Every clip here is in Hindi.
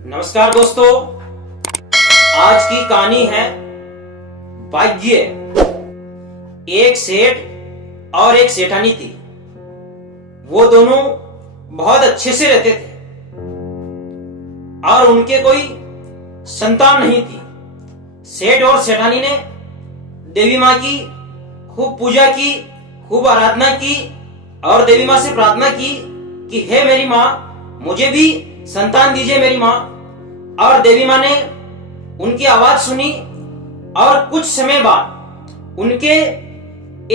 नमस्कार दोस्तों, आज की कहानी है भाग्य। एक सेठ और एक सेठानी थी। वो दोनों बहुत अच्छे से रहते थे और उनके कोई संतान नहीं थी। सेठ और सेठानी ने देवी माँ की खूब पूजा की, खूब आराधना की और देवी माँ से प्रार्थना की कि हे मेरी माँ, मुझे भी संतान दीजिए मेरी माँ। और देवी माँ ने उनकी आवाज सुनी और कुछ समय बाद उनके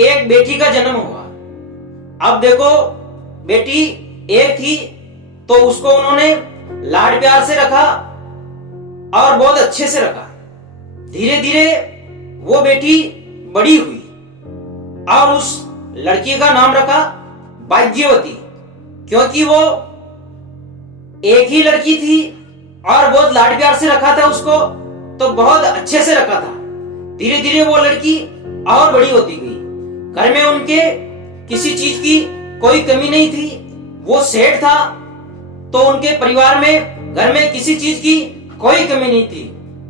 एक बेटी का जन्म हुआ। अब देखो, बेटी एक थी तो उसको उन्होंने लाड प्यार से रखा और बहुत अच्छे से रखा। धीरे धीरे वो बेटी बड़ी हुई और उस लड़की का नाम रखा भाग्यवती, क्योंकि वो एक ही लड़की थी और बहुत लाड प्यार से रखा था उसको, तो बहुत अच्छे से रखा था। धीरे धीरे वो लड़की और बड़ी होती गई। घर में उनके किसी चीज की कोई कमी नहीं थी। वो सेठ था तो उनके परिवार में, घर में किसी चीज की कोई कमी नहीं थी।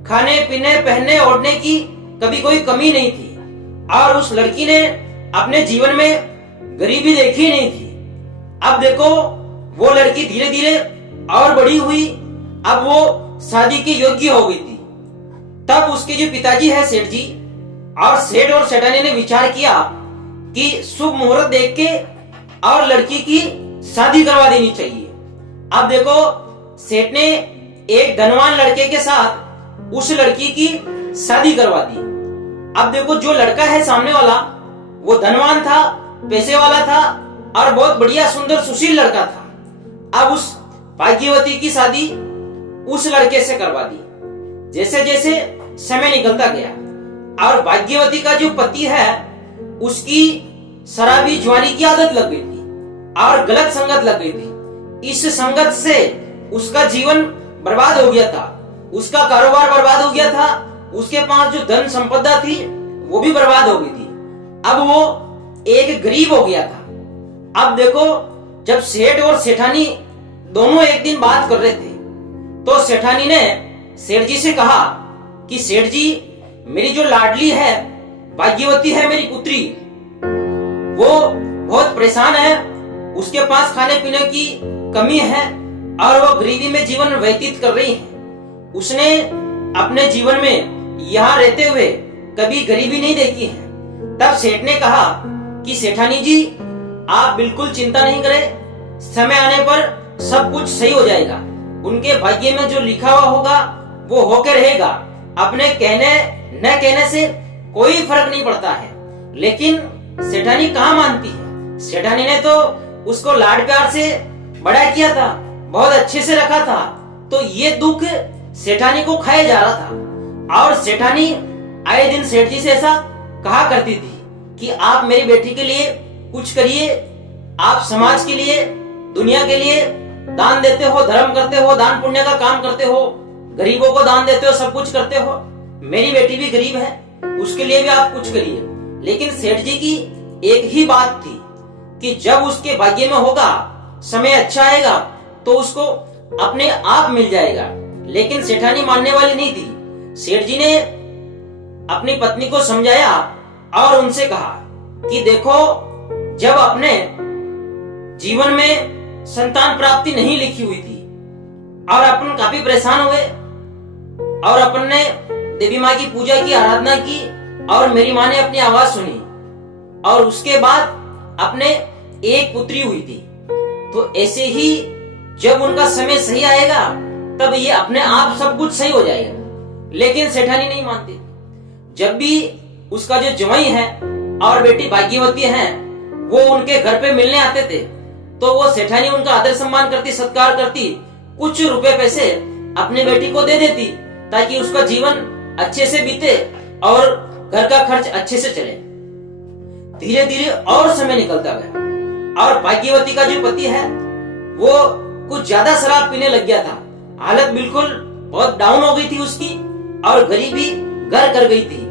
खाने पीने, पहनने ओढ़ने की कभी कोई कमी नहीं थी। और उस लड़की ने अपने जीवन में गरीबी देखी नहीं थी। अब देखो, वो लड़की धीरे धीरे और बड़ी हुई। अब वो शादी के योग्य हो गई थी। तब उसके जो पिताजी है सेठ जी, और सेठ और सेठानी ने विचार किया कि शुभ मुहूर्त देख के और लड़की की शादी करवा देनी चाहिए। अब देखो, सेठ ने एक धनवान लड़के के साथ उस लड़की की शादी करवा दी। अब देखो, जो लड़का है सामने वाला, वो धनवान था, पैसे वाला था और बहुत बढ़िया सुंदर सुशील लड़का था। अब उस भाग्यवती की शादी उस लड़के से करवा दी। जैसे जैसे समय निकलता गया और भाग्यवती का जो पति है, उसकी शराबी जुआरी की आदत लग गई थी और गलत संगत लग गई थी। इस संगत से उसका जीवन बर्बाद हो गया था, उसका कारोबार बर्बाद हो गया था, उसके पास जो धन संपदा थी वो भी बर्बाद हो गई थी। अब वो एक गरीब हो गया था। अब देखो, जब सेठ और सेठानी दोनों एक दिन बात कर रहे थे तो सेठानी ने सेठ जी से कहा कि सेठ जी, मेरी जो लाडली है भाग्यवती है, मेरी पुत्री, वो बहुत परेशान है। उसके पास खाने पीने की कमी है और वो गरीबी में जीवन व्यतीत कर रही है। उसने अपने जीवन में यहाँ रहते हुए कभी गरीबी नहीं देखी है। तब सेठ ने कहा कि सेठानी जी, आप बिल्कुल चिंता नहीं करें, समय आने पर सब कुछ सही हो जाएगा। उनके भाग्य में जो लिखा हुआ होगा वो होकर रहेगा। अपने कहने न कहने से कोई फर्क नहीं पड़ता है। लेकिन सेठानी कहाँ मानती है। सेठानी ने तो उसको लाड प्यार से बड़ा किया था, बहुत अच्छे से रखा था, तो ये दुख सेठानी को खाया जा रहा था। और सेठानी आए दिन सेठ जी से ऐसा कहा करती थी कि आप मेरी बेटी के लिए कुछ करिए, आप समाज के लिए, दुनिया के लिए दान देते हो, धर्म करते हो, दान पुण्य का काम करते हो, गरीबों को दान देते हो, सब कुछ करते हो। मेरी बेटी भी गरीब है, उसके लिए भी आप कुछ करिए। लेकिन सेठ जी की एक ही बात थी कि जब उसके भाग्य में होगा, समय अच्छा आएगा तो उसको अपने आप मिल जाएगा। लेकिन सेठानी मानने वाली नहीं थी। सेठ जी ने अपनी पत्नी को समझाया और उनसे कहा कि देखो, जब अपने जीवन में संतान प्राप्ति नहीं लिखी हुई थी और अपन काफी परेशान हुए और अपन ने देवी माँ की पूजा की, आराधना की और मेरी माँ ने अपनी आवाज सुनी और उसके बाद अपने एक पुत्री हुई थी। तो ऐसे ही जब उनका समय सही आएगा तब ये अपने आप सब कुछ सही हो जाएगा। लेकिन सेठानी नहीं मानती। जब भी उसका जो जवाई है और बेटी भाग्यवती है, वो उनके घर पे मिलने आते थे तो वो सेठानी उनका आदर सम्मान करती, सत्कार करती, कुछ रुपए पैसे अपने बेटी को दे देती ताकि उसका जीवन अच्छे से बीते और घर का खर्च अच्छे से चले। धीरे धीरे और समय निकलता गया और भाग्यवती का जो पति है वो कुछ ज्यादा शराब पीने लग गया था। हालत बिल्कुल बहुत डाउन हो गई थी उसकी और गरीबी घर कर गई थी।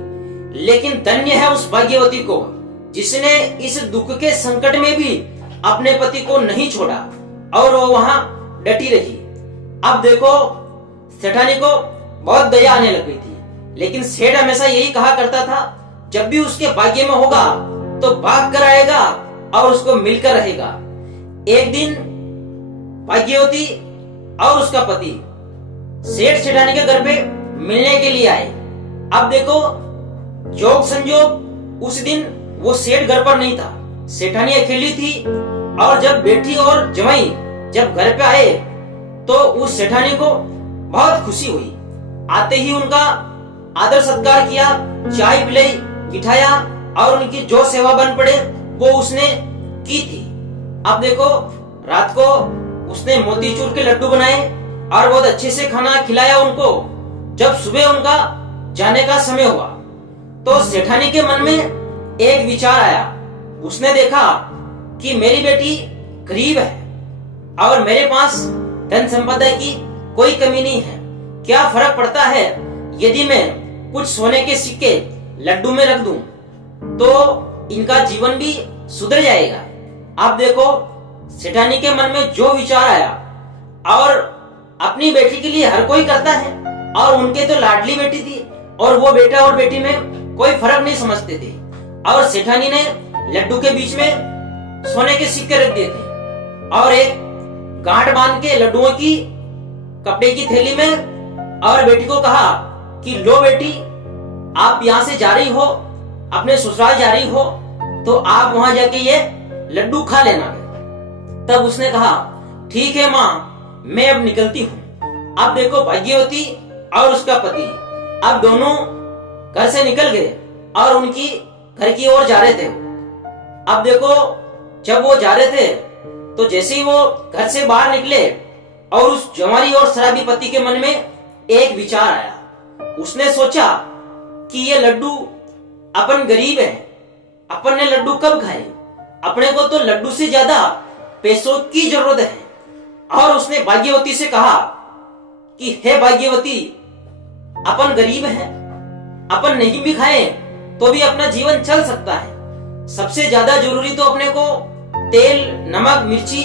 लेकिन धन्य है उस भाग्यवती को जिसने इस दुख के संकट में भी अपने पति को नहीं छोड़ा और वो वहां डटी रही। अब देखो, सेठानी को बहुत दया आने लग गई थी, लेकिन सेठ हमेशा यही कहा करता था, जब भी उसके भाग्य में होगा तो भाग कर आएगा और उसको मिलकर रहेगा। एक दिन भाग्यवती और उसका पति सेठ सेठानी के घर पे मिलने के लिए आए। अब देखो जोग संजोग उस दिन वो सेठ घर पर नहीं था, सेठानी अकेली थी। और जब बेटी और जवाई जब घर पे आए तो उस सेठानी को बहुत खुशी हुई। आते ही उनका आदर सत्कार किया, चाय पिलाई, बिठाया और उनकी जो सेवा बन पड़े वो उसने की थी। अब देखो रात को उसने मोतीचूर के लड्डू बनाए और बहुत अच्छे से खाना खिलाया उनको। जब सुबह उनका जाने का समय हुआ तो सेठानी के मन में एक विचार आया। उसने देखा कि मेरी बेटी गरीब है और मेरे पास धन संपदा की कोई कमी नहीं है, क्या फर्क पड़ता है यदि मैं कुछ सोने के सिक्के लड्डू में रख दूं, तो इनका जीवन भी सुधर जाएगा। आप देखो सेठानी के मन में जो विचार आया, और अपनी बेटी के लिए हर कोई करता है, और उनके तो लाडली बेटी थी और वो बेटा और बेटी में कोई फर्क नहीं समझते थे। और सेठानी ने लड्डू के बीच में सोने के सिक्के रख दिए थे और एक गांठ बांध के लड्डुओं की कपड़े की थैली में, और बेटी को कहा कि लो बेटी, आप यहाँ से जा रही हो, अपने ससुराल जा रही हो, तो आप वहां जाके ये लड्डू खा लेना। तब उसने कहा ठीक है माँ, मैं अब निकलती हूँ। अब देखो भाग्यवती और उसका पति अब दोनों घर से निकल गए और उनकी घर की ओर जा रहे थे। अब देखो जब वो जा रहे थे तो जैसे ही वो घर से बाहर निकले और उस जवारी और शराबी पति के मन में एक विचार आया। उसने सोचा कि ये लड्डू, अपन गरीब हैं, अपन ने लड्डू कब खाए, अपने को तो लड्डू से ज्यादा पैसों की जरूरत है। और उसने भाग्यवती से कहा कि हे भाग्यवती, अपन गरीब हैं, अपन नहीं भी खाए तो भी अपना जीवन चल सकता है। सबसे ज्यादा जरूरी तो अपने को तेल, नमक, मिर्ची,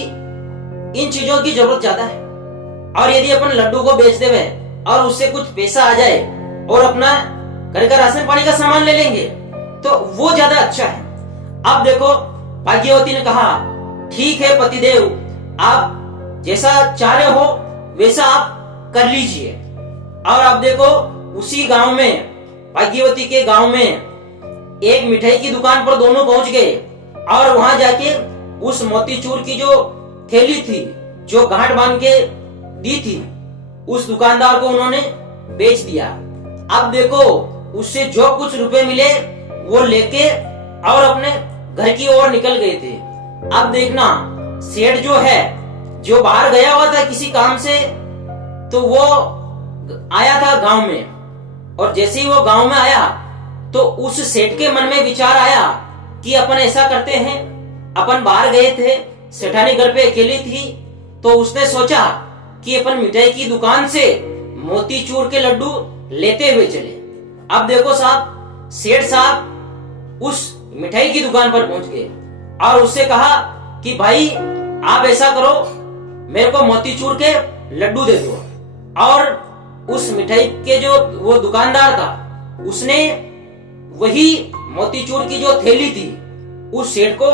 इन चीजों की जरूरत ज्यादा है। और यदि अपन लड्डू को बेच देवे और उससे कुछ पैसा आ जाए और अपना घर का राशन पानी का सामान ले लेंगे तो वो ज्यादा अच्छा है। अब देखो भाग्यवती ने कहा ठीक है पतिदेव, आप जैसा चाह रहे हो वैसा आप कर लीजिए। और अब देखो उसी गांव में, भाग्यवती के गांव में एक मिठाई की दुकान पर दोनों पहुंच गए और वहां जाके उस मोतीचूर की जो थैली थी, जो गांठ बांध के दी थी, उस दुकानदार को उन्होंने बेच दिया। अब देखो उससे जो कुछ रुपए मिले वो लेके और अपने घर की ओर निकल गए थे। अब देखना सेठ जो है, जो बाहर गया हुआ था किसी काम से, तो वो आया था गांव में, और जैसे ही वो गांव में आया तो उस सेठ के मन में विचार आया कि अपन ऐसा करते हैं, अपन बाहर गए थे, सेठानी घर पे अकेली थी, तो उसने सोचा कि अपन मिठाई की दुकान से मोतीचूर के लड्डू लेते हुए चले। अब देखो साहब, सेठ साहब उस मिठाई की दुकान पर पहुंच गए और उससे कहा कि भाई आप ऐसा करो, मेरे को मोतीचूर के लड्डू दे दो। और उस मिठाई के जो वो दुकानदार था उसने वही मोतीचूर की जो थैली थी उस सेठ को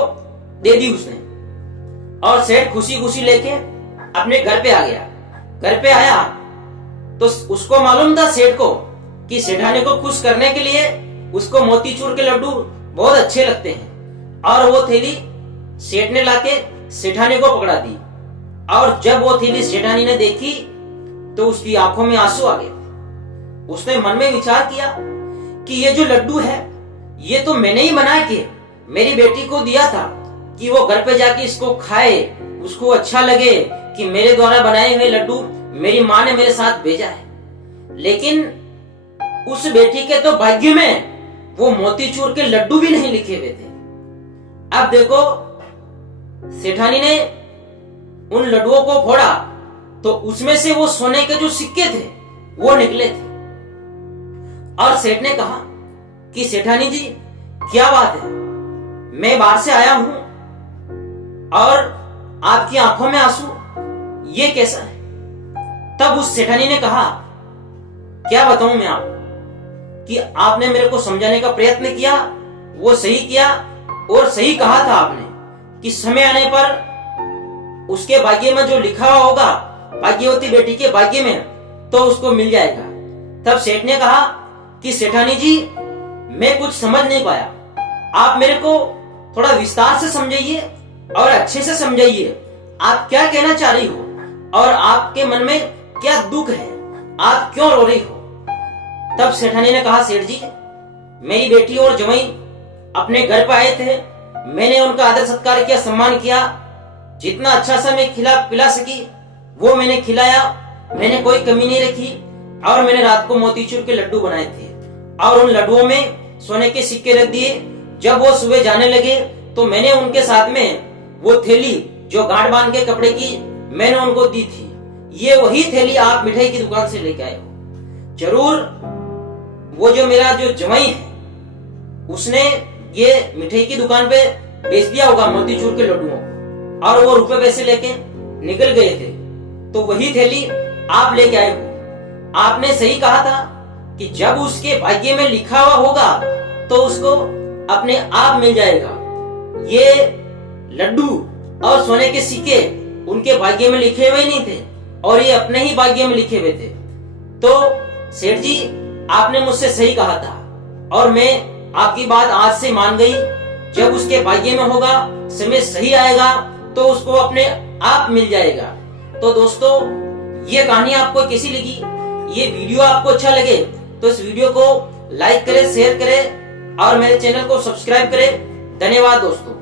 दे दी उसने, और सेठ खुशी खुशी लेके अपने घर पे आ गया। घर पे आया तो उसको मालूम था सेठ को कि सेठानी को खुश करने के लिए उसको मोतीचूर के लड्डू बहुत अच्छे लगते हैं, और वो थैली सेठ ने लाके सेठानी को पकड़ा दी। और जब वो थैली सेठानी ने देखी तो उसकी आंखों में आंसू आ गए। उसने मन में विचार किया कि ये जो लड्डू है ये तो मैंने ही बना के मेरी बेटी को दिया था कि वो घर पे जाके इसको खाए, उसको अच्छा लगे कि मेरे द्वारा बनाए हुए लड्डू मेरी माँ ने मेरे साथ भेजा है। लेकिन उस बेटी के तो भाग्य में वो मोतीचूर के लड्डू भी नहीं लिखे हुए थे। अब देखो सेठानी ने उन लड्डुओं को फोड़ा तो उसमें से वो सोने के जो सिक्के थे वो निकले थे। और सेठ ने कहा कि सेठानी जी क्या बात है, मैं बाहर से आया हूं और आपकी आंखों में आंसू, ये कैसा है? तब उस सेठानी ने कहा क्या बताऊं मैं आपको कि आपने मेरे को समझाने का प्रयत्न किया, वो सही किया और सही कहा था आपने कि समय आने पर उसके भाग्य में जो लिखा हुआ होगा, भाग्यवती बेटी के भाग्य में, तो उसको मिल जाएगा। तब सेठ ने कहा कि सेठानी जी, मैं कुछ समझ नहीं पाया, आप मेरे को थोड़ा विस्तार से समझाइए और अच्छे से समझाइए, आप क्या कहना चाह रही हो और आपके मन में क्या दुख है, आप क्यों रो रही हो। तब सेठानी ने कहा, सेठ जी, मेरी बेटी और जमाई अपने घर पर आए थे, मैंने उनका आदर सत्कार किया, सम्मान किया, जितना अच्छा सा मैं खिला पिला सकी वो मैंने खिलाया, मैंने कोई कमी नहीं रखी। और मैंने रात को मोतीचूर के लड्डू बनाए थे और उन लड्डुओं में सोने के सिक्के रख दिए। जब वो सुबह जाने लगे तो मैंने उनके साथ में वो थैली जो गांठ बांध के कपड़े की मैंने उनको दी थी। ये वही थैली आप मिठाई की दुकान से लेके आए हो। जरूर वो जो मेरा जो जमाई है उसने ये मिठाई की दुकान पे बेच दिया होगा मोतीचूर के लड्डुओं को और वो रुपए पैसे लेके निकल गए थे, तो वही थैली आप लेके आए हो। आपने सही कहा था कि जब उसके भाग्य में लिखा हुआ होगा तो उसको अपने आप मिल जाएगा। ये लड्डू और सोने के सिक्के उनके भाग्य में लिखे हुए नहीं थे और ये अपने ही भाग्य में लिखे हुए थे। तो सेठ जी, आपने मुझसे सही कहा था और मैं आपकी बात आज से मान गई। जब उसके भाग्य में होगा, समय सही आएगा तो उसको अपने आप मिल जाएगा। तो दोस्तों, ये कहानी आपको कैसी लगी, ये वीडियो आपको अच्छा लगे तो इस वीडियो को लाइक करें, शेयर करें और मेरे चैनल को सब्सक्राइब करें। धन्यवाद दोस्तों।